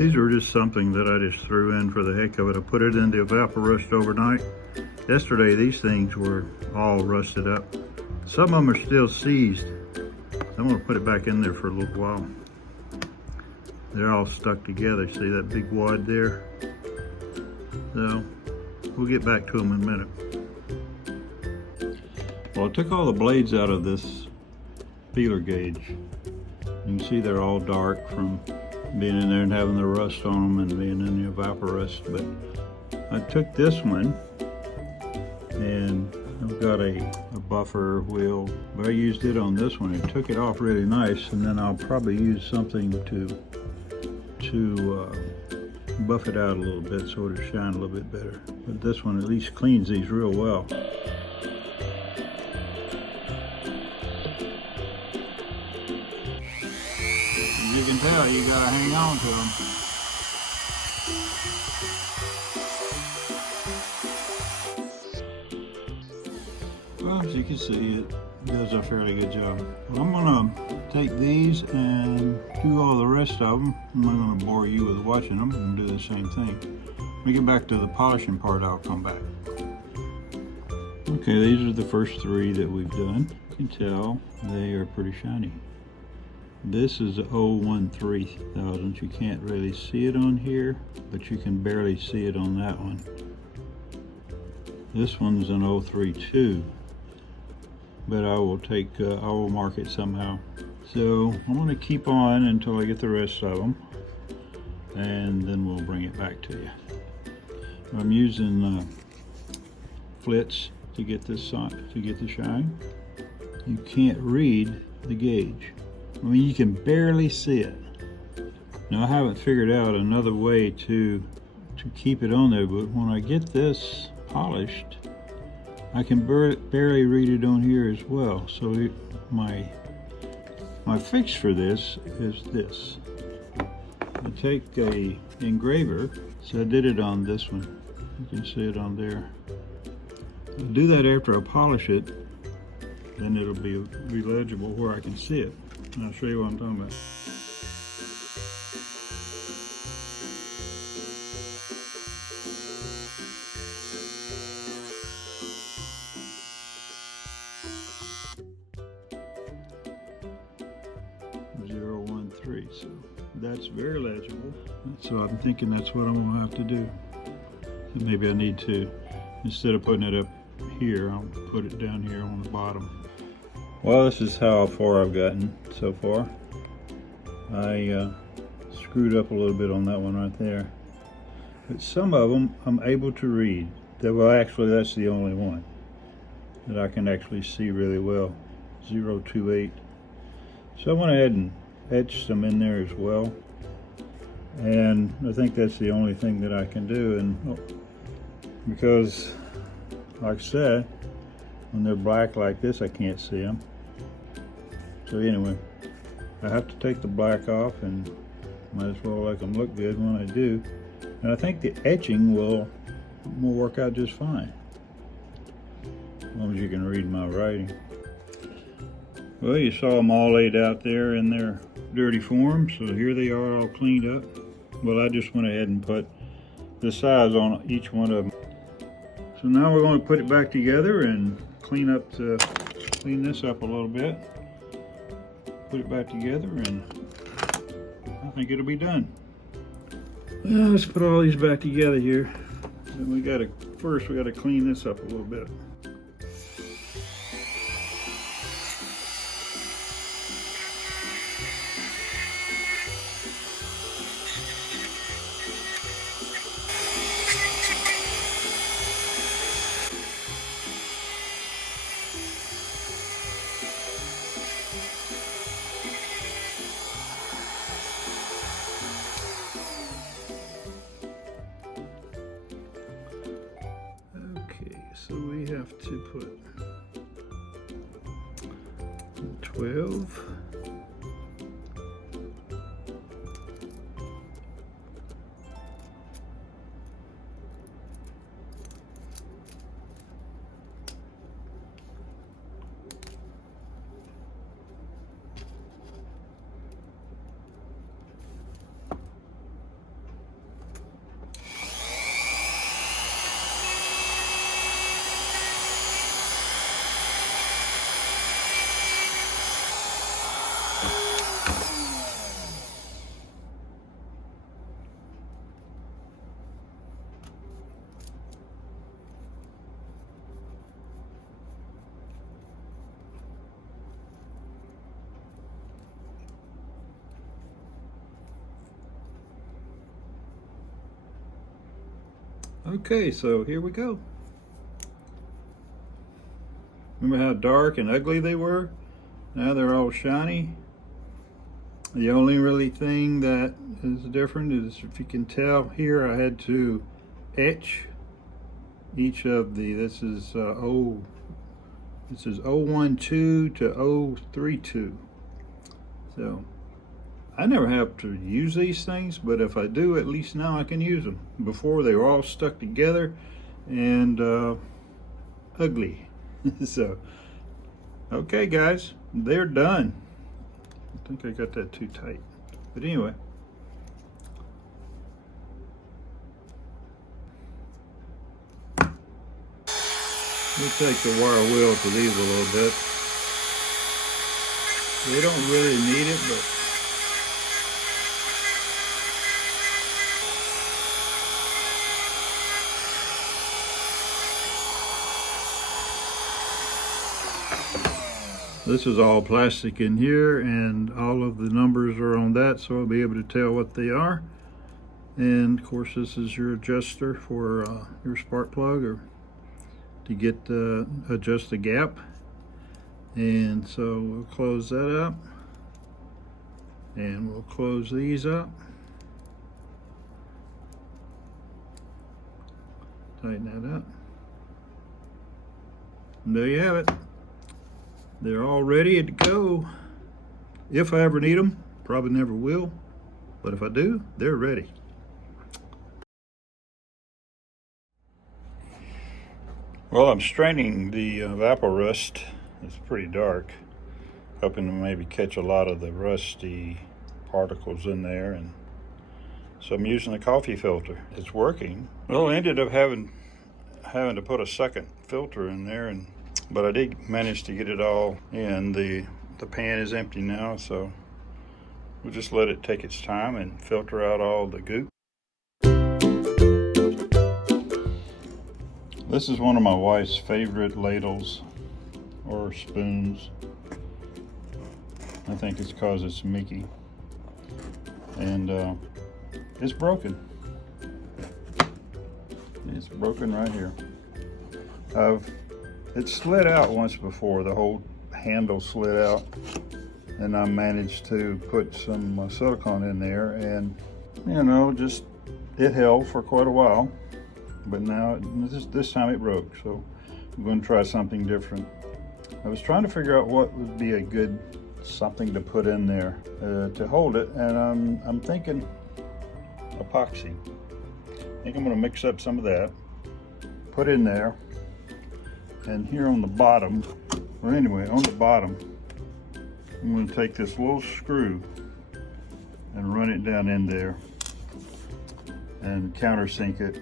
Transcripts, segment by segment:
These were just something that I just threw in for the heck of it. I put it in the evaporust overnight. Yesterday, these things were all rusted up. Some of them are still seized. I'm gonna put it back in there for a little while. They're all stuck together. See that big wad there? So, we'll get back to them in a minute. Well, I took all the blades out of this feeler gauge. You can see they're all dark from being in there and having the rust on them and being in the evaporust. But I took this one and I've got a buffer wheel, but I used it on this one and took it off really nice, and then I'll probably use something to buff it out a little bit so it'll shine a little bit better. But this one at least cleans these real well. As you can tell, you gotta hang on to them. Well, as you can see, it does a fairly good job. Well, I'm gonna take these and do all the rest of them. I'm not gonna bore you with watching them. I'm gonna do the same thing. When we get back to the polishing part, I'll come back. Okay, these are the first three that we've done. You can tell they are pretty shiny. This is a 013,000. You can't really see it on here, but you can barely see it on that one. This one's an 032, but I will mark it somehow. So I'm going to keep on until I get the rest of them, and then we'll bring it back to you. I'm using flits to get this to get the shine. You can't read the gauge. I mean, you can barely see it. Now, I haven't figured out another way to keep it on there, but when I get this polished, I can barely read it on here as well. So my fix for this is this. I take a engraver, so I did it on this one. You can see it on there. I'll do that after I polish it, then it'll be legible where I can see it. And I'll show you what I'm talking about. 013, so that's very legible. So I'm thinking that's what I'm gonna have to do. And maybe I need to, instead of putting it up here, I'll put it down here on the bottom. Well, this is how far I've gotten so far. I screwed up a little bit on that one right there. But some of them I'm able to read. Well, actually, that's the only one that I can actually see really well. 028. So I went ahead and etched some in there as well. And I think that's the only thing that I can do. And because, like I said, when they're black like this, I can't see them. So anyway, I have to take the black off, and might as well let them look good when I do. And I think the etching will work out just fine, as long as you can read my writing. Well, you saw them all laid out there in their dirty form, so here they are all cleaned up. Well, I just went ahead and put the size on each one of them. So now we're going to put it back together and clean this up a little bit. Put it back together, and I think it'll be done. Well, let's put all these back together here. And first we gotta clean this up a little bit. So we have to put 12. Okay, so here we go. Remember how dark and ugly they were? Now they're all shiny. The only really thing that is different is, if you can tell here, I had to etch each of the, this is 012 to 032. So I never have to use these things, but if I do, at least now I can use them. Before they were all stuck together and ugly. So, okay guys, they're done. I think I got that too tight, but anyway. We'll take the wire wheel to these a little bit. They don't really need it, but this is all plastic in here, and all of the numbers are on that, so I'll be able to tell what they are. And of course, this is your adjuster for your spark plug, or to get adjust the gap. And so we'll close that up, and we'll close these up. Tighten that up. And there you have it. They're all ready to go. If I ever need them, probably never will, but if I do, they're ready. Well, I'm straining the vapor rust. It's pretty dark, hoping to maybe catch a lot of the rusty particles in there, and so I'm using the coffee filter. It's working. Well, I ended up having to put a second filter in there, but I did manage to get it all in. The pan is empty now, so we'll just let it take its time and filter out all the goop. This is one of my wife's favorite ladles or spoons. I think it's because it's Mickey, and it's broken. It's broken right here. It slid out once before. The whole handle slid out, and I managed to put some silicone in there, and just it held for quite a while. But now this time it broke, so I'm going to try something different. I was trying to figure out what would be a good something to put in there to hold it, and I'm thinking epoxy. I think I'm going to mix up some of that, put in there, and here on the bottom, or anyway, on the bottom, I'm going to take this little screw and run it down in there and countersink it.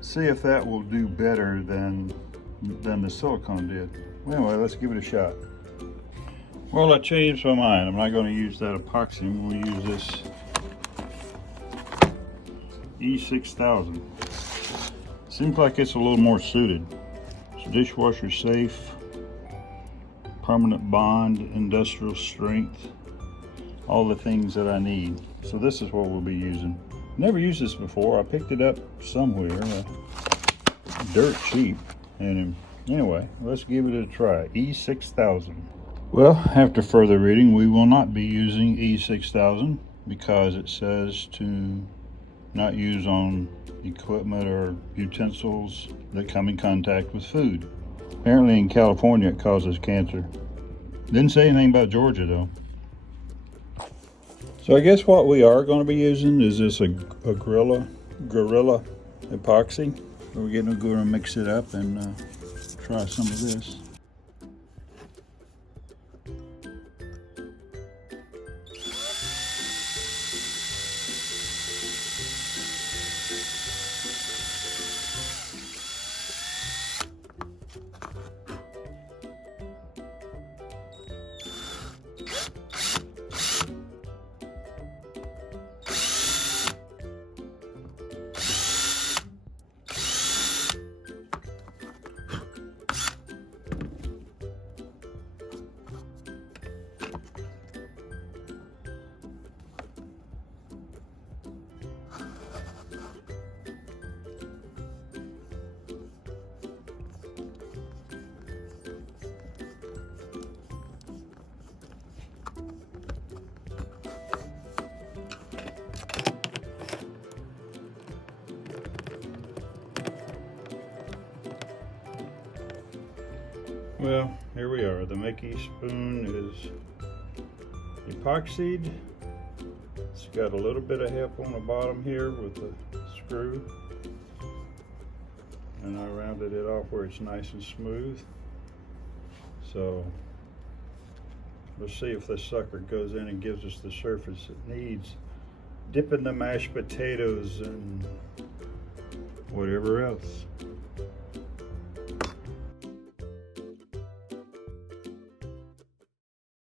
See if that will do better than the silicone did. Anyway, let's give it a shot. Well, I changed my mind. I'm not going to use that epoxy. I'm going to use this E6000. Seems like it's a little more suited. It's dishwasher safe, permanent bond, industrial strength, all the things that I need. So this is what we'll be using. Never used this before. I picked it up somewhere, dirt cheap. And anyway, let's give it a try. E6000. Well, after further reading, we will not be using E6000 because it says to not use on equipment or utensils that come in contact with food. Apparently in California it causes cancer. Didn't say anything about Georgia though. So I guess what we are going to be using is this a Gorilla epoxy. We're going to mix it up and try some of this. Well, here we are. The Mickey spoon is epoxied. It's got a little bit of help on the bottom here with the screw. And I rounded it off where it's nice and smooth. So let's see if this sucker goes in and gives us the surface it needs. Dipping the mashed potatoes and whatever else.